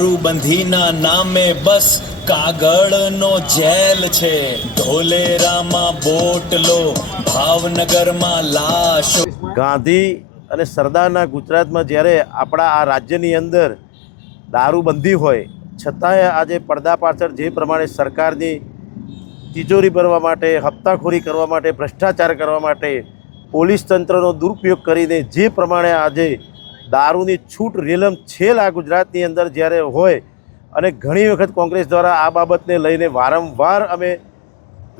દારૂબંધીના નામે બસ કાગળનો જેલ છે। ઢોલેરામાં બોટલો, ભાવનગરમાં લાશો। ગાંધી અને સરદારના ગુજરાતમાં જ્યારે આપણા આ રાજ્યની અંદર દારૂબંધી હોય છતાંય આજે પડદા પાછળ જે પ્રમાણે સરકારની તિજોરી ભરવા માટે, હપ્તાખોરી કરવા માટે, ભ્રષ્ટાચાર કરવા માટે, પોલીસ તંત્રનો દુરુપયોગ કરીને જે પ્રમાણે આજે દારૂની છૂટ રેલમ છેલ આ ગુજરાતની અંદર જ્યારે હોય અને ઘણી વખત કોંગ્રેસ દ્વારા આ બાબતને લઈને વારંવાર અમે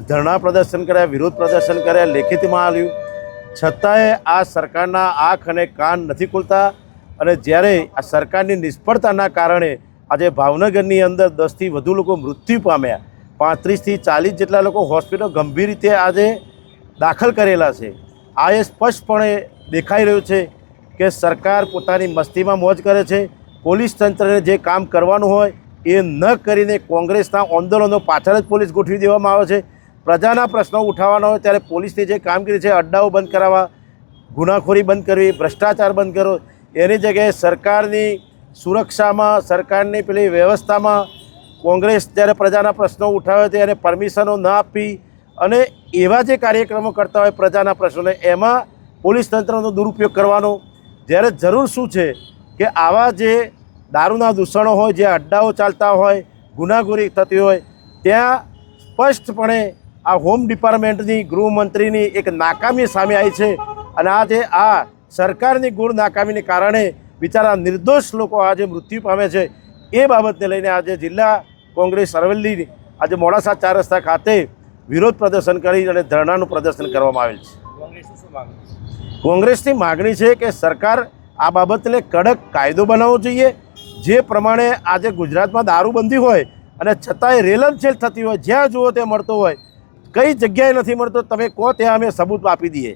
ધરણા પ્રદર્શન કર્યા, વિરોધ પ્રદર્શન કર્યા, લેખિતમાં આવ્યું, છતાંય આ સરકારના આંખ અને કાન નથી ખુલતા। અને જ્યારે આ સરકારની નિષ્ફળતાના કારણે આજે ભાવનગરની અંદર 10થી વધુ લોકો મૃત્યુ પામ્યા, 35થી 40 જેટલા લોકો હોસ્પિટલ ગંભીર રીતે આજે દાખલ કરેલા છે। આ એ સ્પષ્ટપણે દેખાઈ રહ્યું છે કે સરકાર પોતાની મસ્તીમાં મોજ કરે છે। પોલીસ તંત્રને જે કામ કરવાનું હોય એ ન કરીને કોંગ્રેસના આંદોલનો પાછળ જ પોલીસ ગોઠવી દેવામાં આવે છે। પ્રજાના પ્રશ્નો ઉઠાવવાના હોય ત્યારે પોલીસની જે કામગીરી છે, અડ્ડાઓ બંધ કરાવવા, ગુનાખોરી બંધ કરવી, ભ્રષ્ટાચાર બંધ કરવો, એની જગ્યાએ સરકારની સુરક્ષામાં, સરકારની પેલી વ્યવસ્થામાં કોંગ્રેસ જ્યારે પ્રજાના પ્રશ્નો ઉઠાવે છે એને પરમિશનો ન આપી અને એવા જે કાર્યક્રમો કરતા હોય પ્રજાના પ્રશ્નોને, એમાં પોલીસ તંત્રનો દુરુપયોગ કરવાનો। જ્યારે જરૂર શું છે કે આવા જે દારૂના દૂષણો હોય, જે અડ્ડાઓ ચાલતા હોય, ગુનાખોરી થતી હોય, ત્યાં સ્પષ્ટપણે આ હોમ ડિપાર્ટમેન્ટની, ગૃહમંત્રીની એક નાકામી સામે આવી છે। અને આજે આ સરકારની ગુણ નાકામીને કારણે બિચારા નિર્દોષ લોકો આજે મૃત્યુ પામે છે। એ બાબતને લઈને આજે જિલ્લા કોંગ્રેસ અરવલ્લી આજે મોડાસા 4 રસ્તા ખાતે વિરોધ પ્રદર્શન કરી અને ધરણાનું પ્રદર્શન કરવામાં આવેલ છે। કોંગ્રેસની માગણી છે કે સરકાર આ બાબતને કડક કાયદો બનાવવો જોઈએ। જે પ્રમાણે આજે ગુજરાતમાં દારૂબંધી હોય અને છતાંય રેલમછેલ થતી હોય, જ્યાં જુઓ ત્યાં મળતો હોય, કઈ જગ્યાએ નથી મળતો તમે કહો ત્યાં અમે સબૂત આપી દઈએ।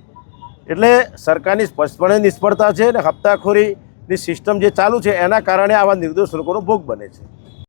એટલે સરકારની સ્પષ્ટપણે નિષ્ફળતા છે અને હપ્તાખોરીની સિસ્ટમ જે ચાલુ છે એના કારણે આવા નિર્દોષ લોકોનો ભોગ બને છે।